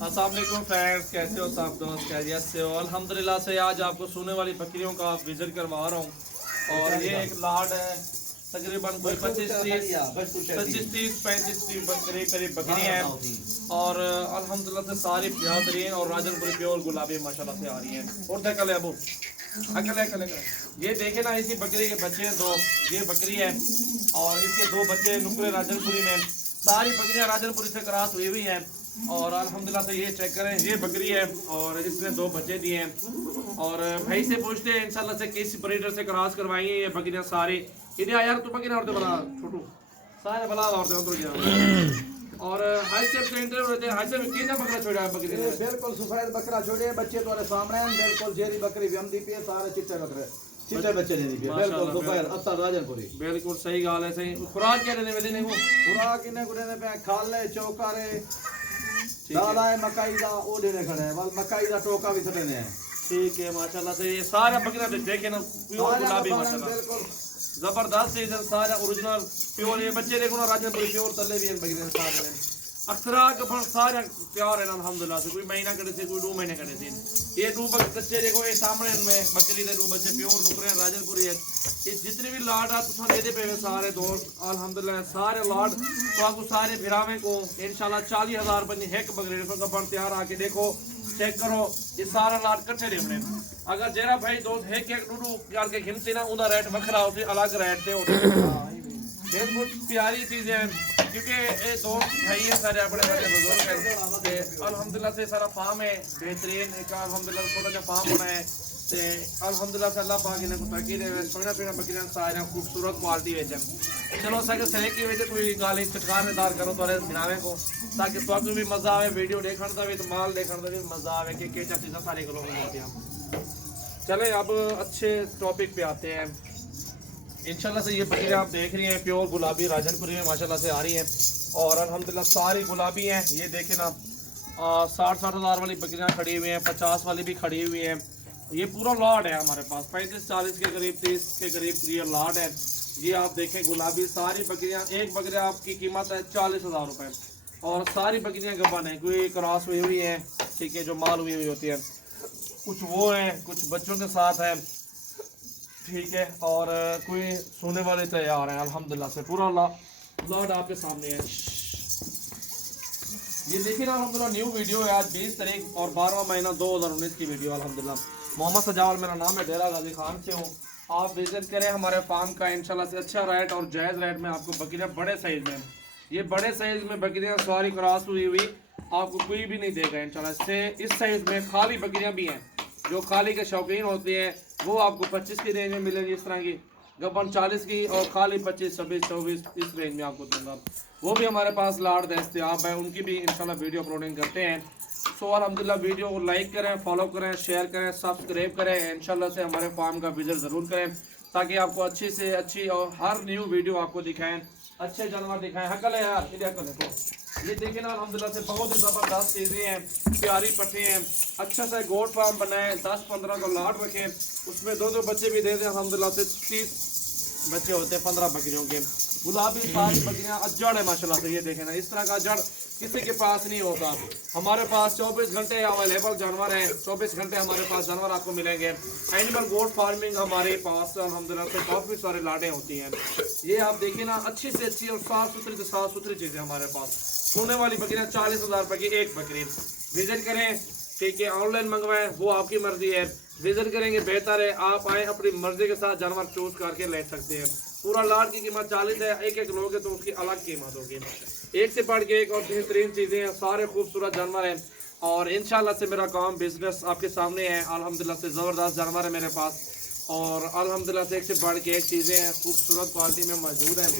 अस्सलाम वालेकुम फ्रेंड्स, कैसे हो सब दोस्त? खैरियत से हो? अल्हम्दुलिल्लाह से आज आपको सोने वाली बकरियों का विजिट करवा रहा हूँ। और ये एक लाड है, तकरीबन कोई 25-30-35 करीब बकरी हैं। और अल्हम्दुलिल्लाह से सारी बेहतरीन और राजनपुरी प्योर गुलाबी माशाल्लाह से आ रही हैं। और देखा ले अबू, अकल ये देखे ना, इसी बकरी के बच्चे हैं दो। ये बकरी है और इसके दो बच्चे नुकरे राजनपुरी में। सारी बकरियां राजनपुरी से क्रॉस हुई हुई हैं। और अल्हम्दुलिल्लाह से ये चेक करें, ये बकरी है और इसने दो बच्चे दिए हैं। और भाई से पूछते हैं इंशाल्लाह से किस ब्रीडर से क्रॉस करवाई ये बकरियां सारी। इधर यार तू बकरी और बड़ा छोटू सारे बला और और हाई से सेंटर होते हैं। हाई से कितना बकरा छोड़ा है बकरी ने? बिल्कुल सफेद बकरा छोड़े, बच्चे तुम्हारे सामने हैं। बिल्कुल जेरी बकरी भी हम दी पे, सारे चिट्टे बकरे चिट्टे बच्चे ने दी पे। बिल्कुल सफेद अस्तर राजनपुरी। बिल्कुल सही गाल है। सही खुराक क्या देने में को? खुराक इन्हें गुड़े ने पे खाले चौकारे दादा है मकाई दा ओ देने खड़े हैं। बस मकाई दा टोका भी सटने हैं। ठीक है माशाल्लाह से। ये सारा बकरा देखे ना, प्योर गुलाबी माशाल्लाह, बिल्कुल जबरदस्त सीजन, सारा ओरिजिनल प्योर। ये बच्चे देखो ना राजनपुरी प्योर तले भी हैं बकरे सारे में। अक्सरा के फल सारे प्यार है अल्हम्दुलिल्लाह से। कोई महीना करे से, कोई 2 महीने करे से। ये दो बच्चे देखो, ये सामने में बकरी दे दो बच्चे प्योर नुकरे राजनपुरी है। ये जितने भी लाड आ तुम लेते पे सारे दोस्त अल्हम्दुलिल्लाह सारे लाड तो आपको सारे भिरावे को इंशाल्लाह 40,000 बनी एक बकरी का बन तैयार आके देखो, चेक करो। ये सारा लाड कट्ठे देने। अगर जेरा भाई दोस्त एक एक डूडू करके घिनती ना, उनका रेट वखरा होती, अलग रेट से होते। बहुत प्यारी चीज़ है क्योंकि ये दोस्त भाई है सारे अपने बड़े बुजुर्ग हैं। अल्हम्दुलिल्लाह से सारा फार्म है बेहतरीन। एक अल्हम्दुलिल्लाह छोटा सा फार्म बना है। ते अल्हम्दुलिल्लाह से अल्लाह पाक इन्हें को ताकीद है। सोना पीना बकरियां सारे खूबसूरत क्वालिटी में हैं। चलो सके सही की वजह कोई गाली चटकारदार करो तो दिनावे को, ताकि तो भी मजा आवे वीडियो देखने का भी, तो माल देखने का भी मजा आवे कि क्या चीज़ें सारे किलो में होती हैं। चले अब अच्छे टॉपिक पे आते हैं। इंशाल्लाह से ये बकरियां आप देख रही हैं प्योर गुलाबी राजनपुरी में माशाल्लाह से आ रही हैं। और अल्हम्दुलिल्लाह सारी गुलाबी हैं। ये देखें ना, 60-60 हज़ार वाली बकरियां खड़ी हुई हैं, 50 वाली भी खड़ी हुई हैं। ये पूरा लॉट है हमारे पास, 35-40 के करीब, 30 के करीब ये लॉट है। ये आप देखें गुलाबी सारी बकरियां। एक बकरी आपकी कीमत है 40,000 रुपये। और सारी बकरियां गबन है, कोई क्रॉस हुई हुई हैं, ठीक है, जो माल हुई हुई होती है। कुछ वो हैं, कुछ बच्चों के साथ है, ठीक है। और कोई सोने वाले तैयार हैं अल्हम्दुलिल्लाह से। पूरा लॉट आपके सामने है। ये देखिए ना, अल्हम्दुलिल्लाह न्यू वीडियो है। आज 20 तारीख और 12वां महीना 2019 की वीडियो अल्हम्दुलिल्लाह। मोहम्मद सजावल मेरा नाम है, डेरा गाजी खान से हूँ। आप विजिट करें हमारे फार्म का, इंशाल्लाह से अच्छा रेट और जायज़ रेट में आपको बकरियाँ बड़े साइज़ में, ये बड़े साइज़ में बकरियाँ सारी क्रॉस हुई हुई आपको कोई भी नहीं देगा इंशाल्लाह से। इस साइज़ में खाली बकरियाँ भी हैं, जो खाली के शौकीन होती हैं वो आपको 25 की रेंज में मिलेंगी। इस तरह की गबन 40 की और खाली 25, 26, 24 इस रेंज में आपको दूंगा। वो भी हमारे पास लाड दस्तयाब है, उनकी भी इंशाल्लाह वीडियो अपलोडिंग करते हैं। सो अल्हम्दुलिल्लाह वीडियो को लाइक करें, फॉलो करें, शेयर करें, सब्सक्राइब करें। इंशाल्लाह से हमारे फार्म का विजिट ज़रूर करें, ताकि आपको अच्छी से अच्छी और हर न्यू वीडियो आपको दिखाएँ, अच्छे जानवर दिखाएँ। हकल है यार, इधर हकल है। तो ये देखिए ना, अल्हम्दुलिल्लाह से बहुत ही ज़बरदस्त चीज़ें हैं, प्यारी पट्टी हैं। अच्छा सा गोट फार्म बनाएं, 10-15 को लाट रखें, उसमें 2-2 बच्चे भी दे दें। अल्हम्दुलिल्लाह से 30 बच्चे होते हैं 15 बकरियों के। गुलाबी सारी बकरियां अजड़ है माशाल्लाह से। ये देखें ना, इस तरह का अजड़ किसी के पास नहीं होता। हमारे पास 24 घंटे अवेलेबल जानवर हैं, 24 घंटे हमारे पास जानवर आपको मिलेंगे। एनिमल गोट फार्मिंग हमारे पास अल्हम्दुलिल्लाह से काफ़ी सारे लाटें होती हैं। ये आप देखिए ना, अच्छी से अच्छी और साफ़ सुथरी चीज़ें हमारे पास। सोने वाली बकरियाँ 40,000 रुपये की एक बकरी। विजिट करें, ठीक है, ऑनलाइन मंगवाएं, वो आपकी मर्जी है। विजिट करेंगे बेहतर है, आप आए अपनी मर्जी के साथ जानवर चूज करके ले सकते हैं। पूरा लाट की कीमत 40 है, एक एक लोगे तो उसकी अलग कीमत होगी। एक से बढ़ के एक और बेहतरीन चीज़ें हैं, सारे खूबसूरत जानवर हैं। और इंशाल्लाह से मेरा काम बिजनेस आपके सामने है। अल्हम्दुलिल्लाह से ज़बरदस्त जानवर है मेरे पास, और अल्हम्दुलिल्लाह से एक से बढ़ के एक चीज़ें हैं, खूबसूरत क्वालिटी में मौजूद हैं।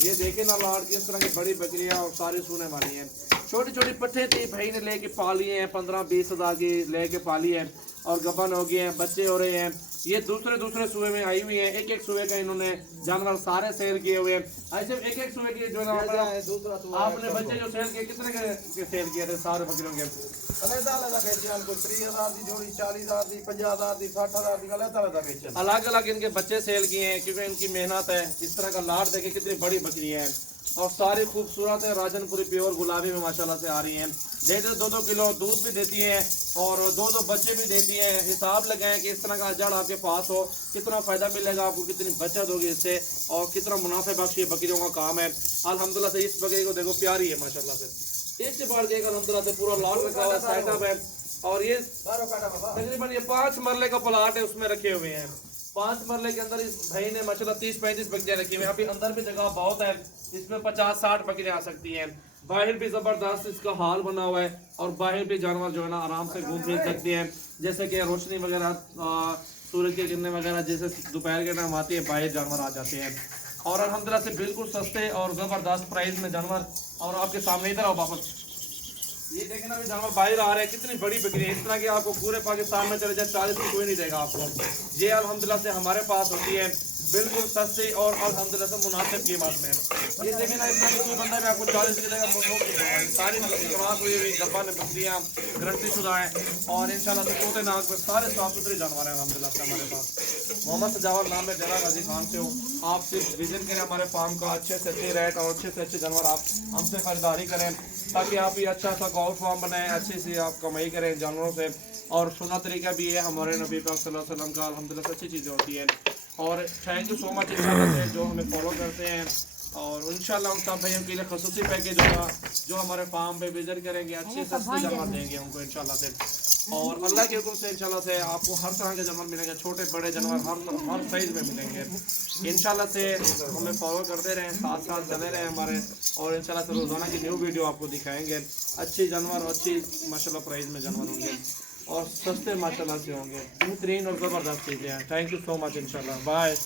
ये देखें ना, लाट की इस तरह की बड़ी बकरियाँ और सारी सोने वाली हैं। छोटी छोटी पट्ठे थी, भाई ने लेके पाली हैं, 15-20 हज़ार की लेके पाली है और गबन हो गए हैं, बच्चे हो रहे हैं। ये दूसरे सूबे में आई हुई है। एक एक सूबे का इन्होंने जानवर सारे सेल किए हुए हैं। ऐसे एक एक सूबे की जो आपने बच्चे जो सेल किए, कितने के सेल किए थे सारे बकरियों के? 30,000 की जोड़ी, 40,000 की, 50,000 की, 60,000 की, अलग अलग इनके बच्चे सेल किए हैं, क्योंकि इनकी मेहनत है। इस तरह का लाट देखे कितनी बड़ी बकरी है। और सारी खूबसूरत है, राजनपुरी प्योर गुलाबी में माशाल्लाह से आ रही हैं। 1.5 2 किलो दूध भी देती हैं और 2 बच्चे भी देती हैं। हिसाब लगाएं कि इस तरह का जड़ आपके पास हो, कितना फ़ायदा मिलेगा आपको, कितनी बचत होगी इससे और कितना मुनाफे बख्श ये बकरियों का काम है। अल्हम्दुलिल्लाह से इस बकरी को देखो प्यारी है माशाल्लाह से, इससे बढ़ के अल्हम्दुलिल्लाह से पूरा लाल रखा हुआ सेटअप है। और ये तकरीबन ये 5 मरले का प्लाट है, उसमें रखे हुए हैं। 5 मरले के अंदर इस भाई ने माशाल्लाह 30-35 बकरियां रखी हुई हैं। अभी अंदर भी जगह बहुत है, इसमें 50-60 बकरियां आ सकती हैं। बाहर भी ज़बरदस्त इसका हाल बना हुआ है और बाहर भी जानवर जो है ना आराम से घूम फिर सकते हैं। जैसे कि रोशनी वगैरह, सूरज की किरणें वगैरह जैसे दोपहर के टाइम आती है, बाहर जानवर आ जाते हैं। और अल्हम्दुलिल्लाह से बिल्कुल सस्ते और ज़बरदस्त प्राइस में जानवर। और आपके सामने इधर आओ वापस, ये देखें ना, जानवर बाहर आ रहे हैं, कितनी बड़ी बकरी है। इस तरह की आपको पूरे पाकिस्तान में चले जाए 40 की कोई नहीं देगा आपको। ये अल्हम्दुलिल्लाह से हमारे पास होती है बिल्कुल सस्ती और अल्हम्दुलिल्लाह से मुनासिब कीमत में। ये देखें ना, इतना कोई बंदा भी आपको 40 की देगा, सारी क्रॉस हुई हुई गब्बन बकरियाँ गारंटी शुदा हैं और इंशाल्लाह से तोते नाक में सारे साफ सुथरे जानवर हैं अल्हम्दुलिल्लाह से हमारे पास। मोहम्मद सजावल नाम है, डेरा गाजी खान से हूँ। आप सिर्फ विजिट करें हमारे फार्म का, अच्छे से अच्छे रेट और अच्छे से अच्छे जानवर आप हमसे खरीदारी करें ताकि आप ये अच्छा सा गौर फार्म बनाएं, अच्छी सी आप कमाई करें जानवरों से। और सुना तरीका भी है हमारे नबी पाक सल्लल्लाहु अलैहि वसल्लम का, अल्हम्दुलिल्लाह से अच्छी चीज़ें होती हैं। और थैंक यू सो मच इंशाल्लाह से जो हमें फॉलो करते हैं। और इंशाल्लाह उन सब भाइयों के लिए खसूसी पैकेज होगा जो हमारे फार्म पे विजिट करेंगे, अच्छे सस्ते जानवर देंगे उनको इंशाल्लाह से। और अल्लाह के हुक्म से इंशाल्लाह से आपको हर तरह के जानवर मिलेंगे, छोटे बड़े जानवर हर साइज़ में मिलेंगे इंशाल्लाह से। हमें फॉलो करते रहें, साथ साथ चले रहें हमारे, और इंशाल्लाह से रोज़ाना की न्यू वीडियो आपको दिखाएंगे। अच्छी जानवर, अच्छी माशाल्लाह प्राइस में जानवर होंगे और सस्ते माशाल्लाह से होंगे, बेहतरीन और ज़बरदस्त चीज़ें हैं। थैंक यू सो मच इंशाल्लाह, बाय।